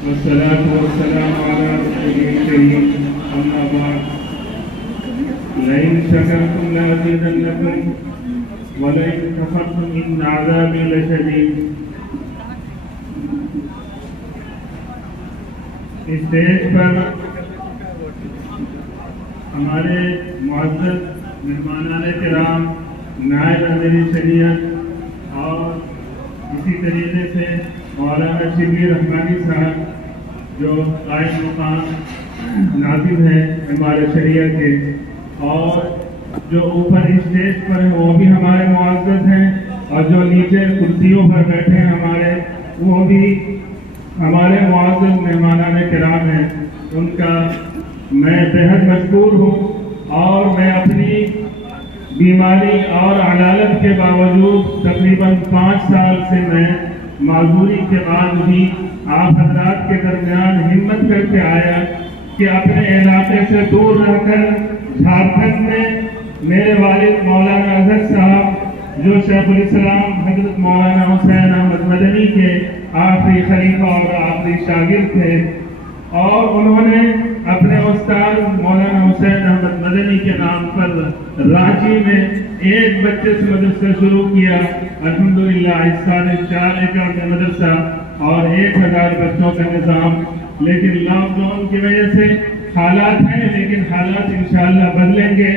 والصلاة والسلام على رسوله الكريم أما بعد لئن شكرتم لأزيدنكم ولئن كفرتم إن عذابي لشديد. اسٹیج پر ہمارے معزز مہمانان کرام، نائب امیر شریعت اور اسی طریقے سے مولانا شبیر رحمانی صاحب جو قائم مقام ناظم ہیں ہمارے شریعت کے، اور جو اوپر اسٹیج پر ہیں وہ بھی ہمارے معزز ہیں، اور جو نیچے کرسیوں پر بیٹھے ہیں ہمارے، وہ بھی ہمارے معزز مہمانان کرام ہیں. ان کا میں بہت مشکور ہوں، اور میں اپنی بیماری اور علالت کے باوجود تقریباً 5 سال سے میں معذوری کے بعد بھی آپ حضرات کے درمیان ہمت کر کے آیا کہ اپنے علاقے سے دور رہ کر جھارکھنڈ میں میرے والد مولانا اظہر صاحب جو شیخ الاسلام حضرت مولانا حسین احمد مدنی کے آخری خلیفہ اور آخری شاگرد تھے، اور انہوں نے اپنے استاد مولانا حسین احمد مدنی کے نام پر رانچی میں 1 بچے سے مدرسہ شروع کیا. الحمدللہ اس سال 4 ایکڑ کا مدرسہ اور 1000 بچوں کا نظام. لیکن لاک ڈاؤن کی وجہ سے حالات ہیں، لیکن حالات انشاءاللہ بدلیں گے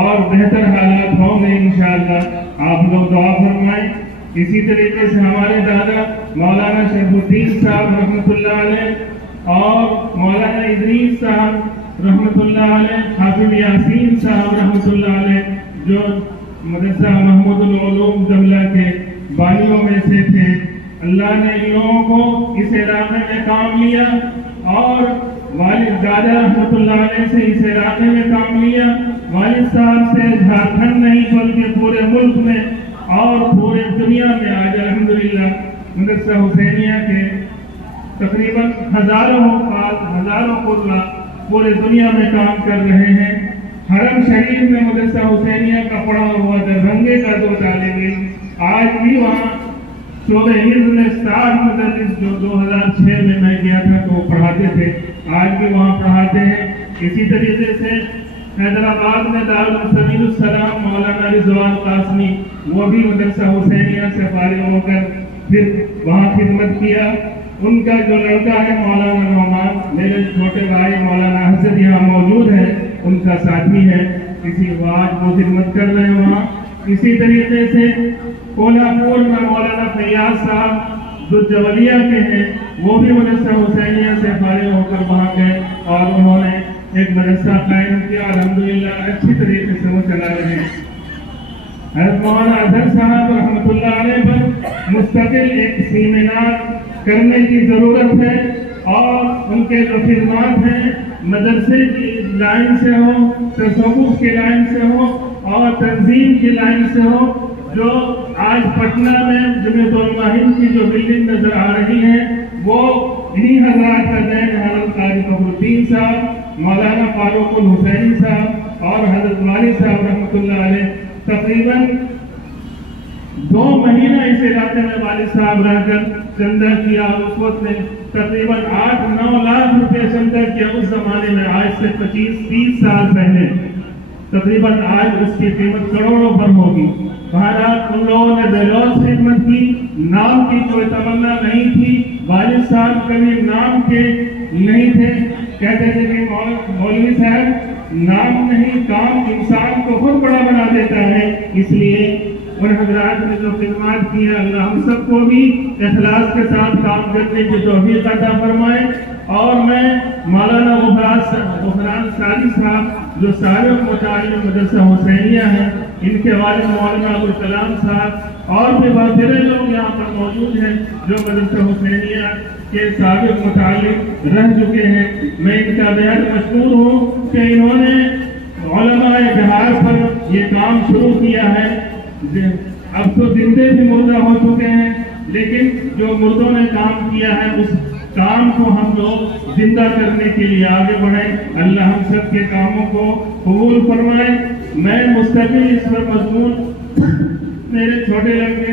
اور بہتر حالات ہوں گے انشاءاللہ. آپ لوگ دعا فرمائیں. اسی طریقے سے ہمارے دادا مولانا شیخ الدین صاحب رحمۃ اللہ علیہ اور مولانا ادریس صاحب رحمۃ اللہ علیہ، حافظ یاسین صاحب رحمۃ اللہ علیہ جو مدرسہ محمود العلوم جملہ کے بانیوں میں سے تھے. اللہ نے ان لوگوں کو اس علاقے میں کام لیا، اور والد دادا رحمۃ اللہ علیہ سے اس علاقے میں کام لیا. والد صاحب سے جھارکھنڈ نہیں بلکہ پورے ملک میں اور پورے دنیا میں آج الحمدللہ مدرسہ حسینیہ کے تقریباً ہزاروں قرہ پورے دنیا میں کام کر رہے ہیں. حرم شریف میں مدرسہ حسینیہ کا پڑھا ہوا دربھنگے کا 2 طالب علم آج بھی وہاں شعبہ ہند میں 60 مدرس جو 2006 میں میں گیا تھا تو وہ پڑھاتے تھے، آج بھی وہاں پڑھاتے ہیں. اسی طریقے سے حیدرآباد میں دارالسبیل السلام مولانا رضوان قاسمی، وہ بھی مدرسہ حسینیہ سے فارغ ہو کر پھر وہاں خدمت کیا. ان کا جو لڑکا ہے مولانا نعمان، میرے چھوٹے بھائی مولانا حسد یہاں موجود ہے، ان کا ساتھی ہے، کسی آج وہ خدمت کر رہے ہیں وہاں. اسی طریقے سے کولہاپور میں مولانا فیاض صاحب جو جولیہ کے ہیں، وہ بھی مدرسہ حسینیہ سے فارغ ہو کر وہاں گئے اور انہوں نے ایک مدرسہ قائم کیا. الحمدللہ اچھی طریقے سے وہ چلا رہے ہیں. حضرت مولانا اظہر صاحب رحمۃ اللہ علیہ پر مستقل ایک سیمینار کرنے کی ضرورت ہے، اور ان کے جو خدمات ہیں مدرسے کی لائن سے ہو، تصوف کی لائن سے ہو اور تنظیم کی لائن سے ہو. جو آج پٹنہ میں جمعیت علماء ہند کی جو بلڈنگ نظر آ رہی ہے وہ انہی حضرات کا دین حضرت قاری فخر الدین صاحب، مولانا فاروق الحسینی صاحب اور حضرت والی صاحب رحمۃ اللہ علیہ. تقریباً 2 مہینہ اس علاقے میں والد صاحب رہ کر چندہ کیا. اس وقت میں تقریباً 8-9 لاکھ روپے چندہ کیا اس زمانے میں، آج سے 25-30 سال پہلے. تقریباً آج اس کی قیمت کروڑوں پر ہوگی. بہرحال ان لوگوں نے بے لوث خدمت کی، نام کی کوئی تمنا نہیں تھی. والد صاحب کبھی نام کے نہیں تھے، کہتے تھے کہ مولوی صاحب نام نہیں، کام انسان کو خود بڑا بنا دیتا ہے. اس لیے ان حضرات نے جو خدمات کی ہیں، اللہ ہم سب کو بھی اخلاص کے ساتھ کام کرنے کی توفیق عطا فرمائے. اور میں مولانا غفران ساری صاحب جو سابق متعلم مدرسہ حسینیہ ہیں، ان کے والد مولانا ابوالکلام صاحب اور بھی بہت سارے لوگ یہاں پر موجود ہیں جو مدرسہ حسینیہ کے سابق متعلم رہ چکے ہیں. میں ان کا بہت مشکور ہوں کہ انہوں نے علماء بہار پر یہ کام شروع کیا ہے. اب تو زندے بھی مردہ ہو چکے ہیں، لیکن جو مردوں نے کام کیا ہے اس کام کو ہم لوگ زندہ کرنے کے لیے آگے بڑھیں. اللہ ہم سب کے کاموں کو قبول فرمائے. میں مستقل اس پر مضمون میرے چھوٹے لڑکے